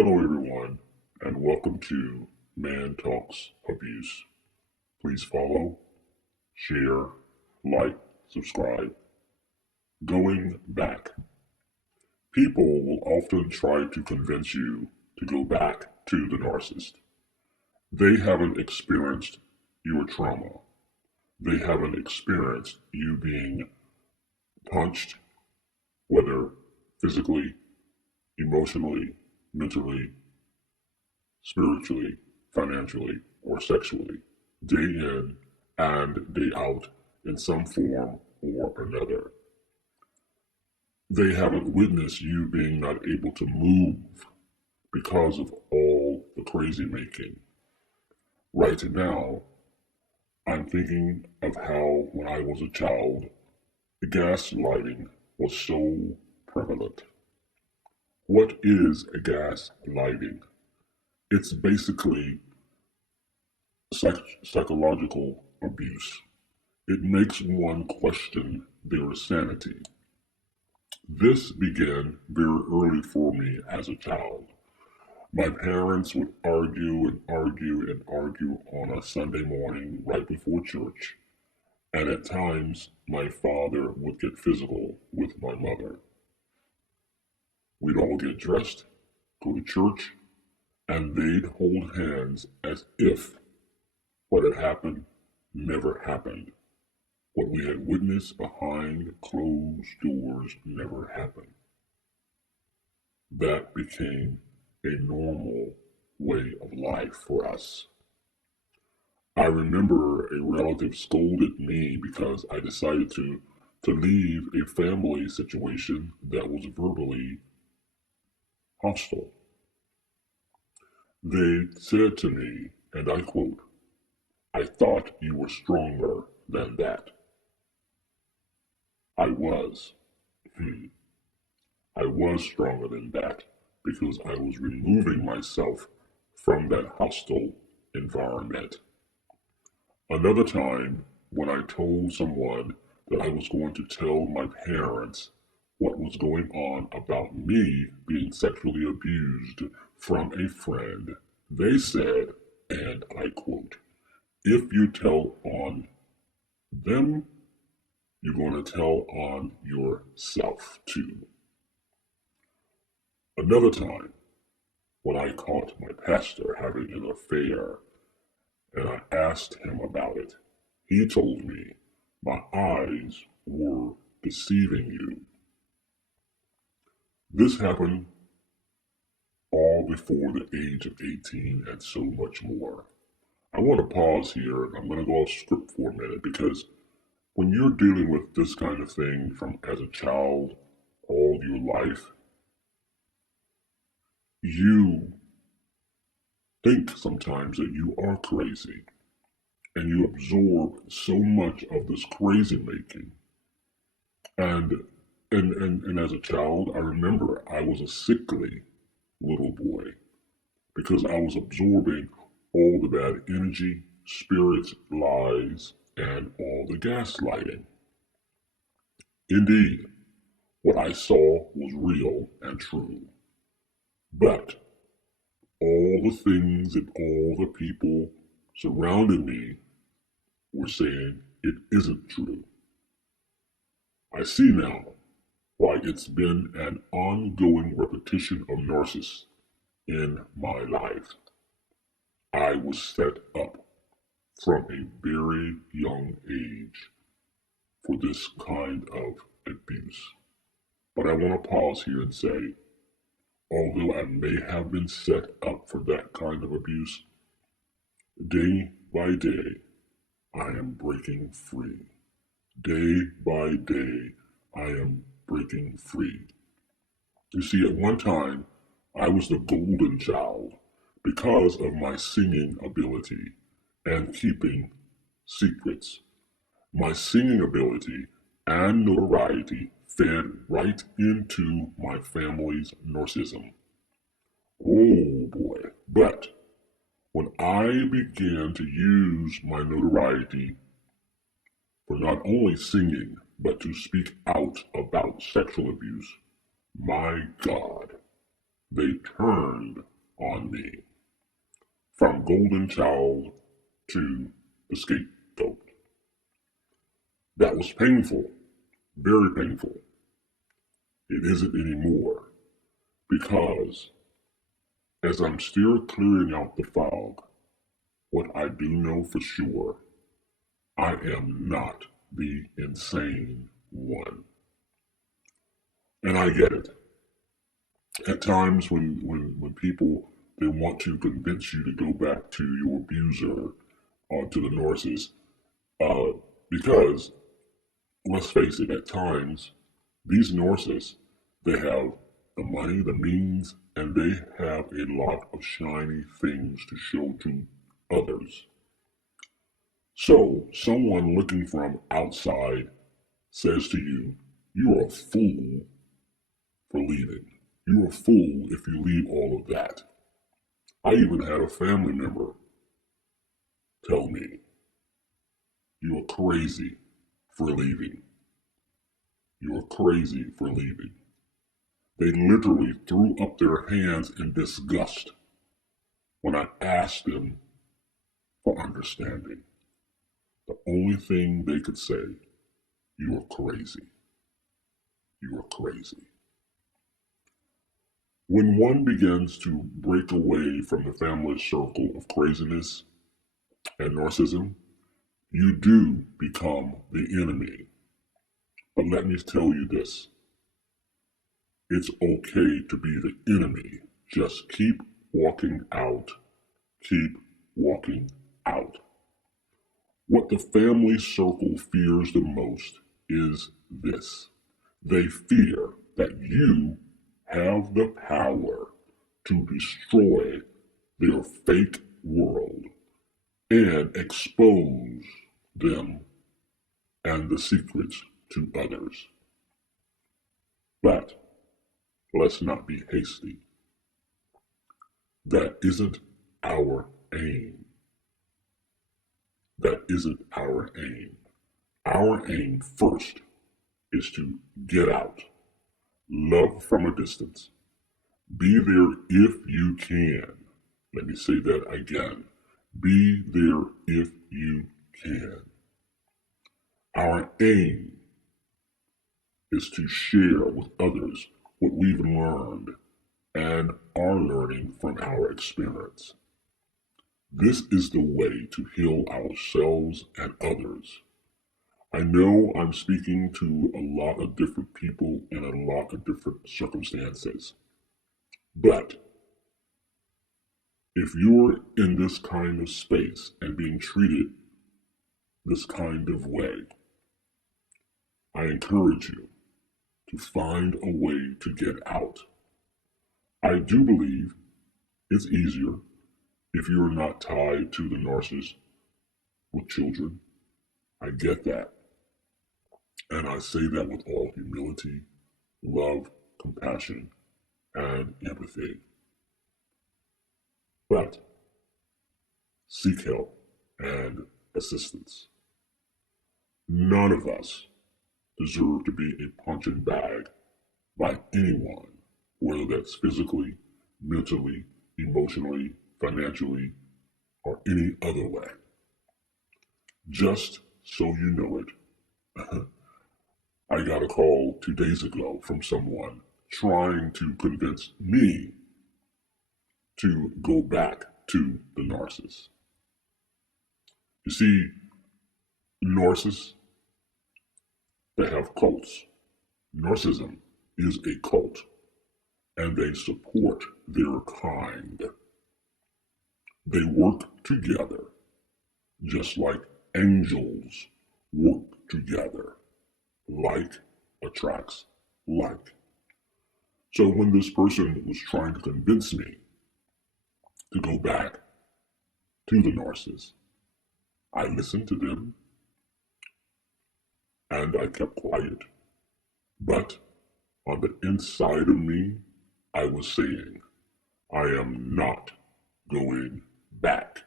Hello, everyone, and welcome to Man Talks Abuse. Please follow, share, like, subscribe. Going back. People will often try to convince you to go back to the narcissist. They haven't experienced your trauma. They haven't experienced you being punched, whether physically, emotionally, mentally, spiritually, financially, or sexually, day in and day out in some form or another. They haven't witnessed you being not able to move because of all the crazy making. Right now, I'm thinking of how when I was a child, the gaslighting was so prevalent. What is a gaslighting? It's basically psychological abuse. It makes one question their sanity. This began very early for me as a child. My parents would argue and argue and argue on a Sunday morning right before church, and at times my father would get physical with my mother. We'd all get dressed, go to church, and they'd hold hands as if what had happened never happened. What we had witnessed behind closed doors never happened. That became a normal way of life for us. I remember a relative scolded me because I decided to leave a family situation that was verbally hostile. They said to me, and I quote, "I thought you were stronger than that." I was. I was stronger than that because I was removing myself from that hostile environment. Another time, when I told someone that I was going to tell my parents what was going on about me being sexually abused from a friend, they said, and I quote, "If you tell on them, you're going to tell on yourself too." Another time, when I caught my pastor having an affair and I asked him about it, he told me my eyes were deceiving you. This happened all before the age of 18 and so much more. I want to pause here and I'm going to go off script for a minute because when you're dealing with this kind of thing from as a child all your life, you think sometimes that you are crazy and you absorb so much of this crazy making. And as a child, I remember I was a sickly little boy because I was absorbing all the bad energy, spirits, lies, and all the gaslighting. Indeed, what I saw was real and true. But all the things and all the people surrounding me were saying it isn't true. I see now why it's been an ongoing repetition of narcissists in my life. I was set up from a very young age for this kind of abuse. But I want to pause here and say, although I may have been set up for that kind of abuse, day by day, I am breaking free. Day by day, I am breaking free. You see, at one time, I was the golden child because of my singing ability and keeping secrets. My singing ability and notoriety fed right into my family's narcissism. Oh boy. But when I began to use my notoriety for not only singing, but to speak out about sexual abuse, my God, they turned on me, from golden child to the scapegoat. That was painful, very painful. It isn't anymore, because as I'm still clearing out the fog, what I do know for sure, I am not the insane one. And I get it. At times when people, they want to convince you to go back to your abuser or to the narcissist, because let's face it, at times these narcissists, they have the money, the means, and they have a lot of shiny things to show to others. So someone looking from outside says to you, "You are a fool for leaving. You're a fool if you leave all of that." I even had a family member tell me, "You are crazy for leaving. You are crazy for leaving." They literally threw up their hands in disgust when I asked them for understanding. The only thing they could say, "You are crazy. You are crazy." When one begins to break away from the family circle of craziness and narcissism, you do become the enemy. But let me tell you this. It's okay to be the enemy. Just keep walking out. Keep walking out. What the family circle fears the most is this. They fear that you have the power to destroy their fake world and expose them and the secrets to others. But let's not be hasty. That isn't our aim. That isn't our aim. Our aim first is to get out, love from a distance, be there if you can. Let me say that again. Be there if you can. Our aim is to share with others what we've learned and are learning from our experience. This is the way to heal ourselves and others. I know I'm speaking to a lot of different people in a lot of different circumstances, but if you're in this kind of space and being treated this kind of way, I encourage you to find a way to get out. I do believe it's easier if you're not tied to the narcissist with children. I get that. And I say that with all humility, love, compassion, and empathy. But seek help and assistance. None of us deserve to be a punching bag by anyone, whether that's physically, mentally, emotionally, financially, or any other way. Just so you know it, I got a call 2 days ago from someone trying to convince me to go back to the narcissist. You see, narcissists, they have cults. Narcissism is a cult, and they support their kind. They work together, just like angels work together. Like attracts like. So when this person was trying to convince me to go back to the narcissist, I listened to them and I kept quiet. But on the inside of me, I was saying, I am not going back.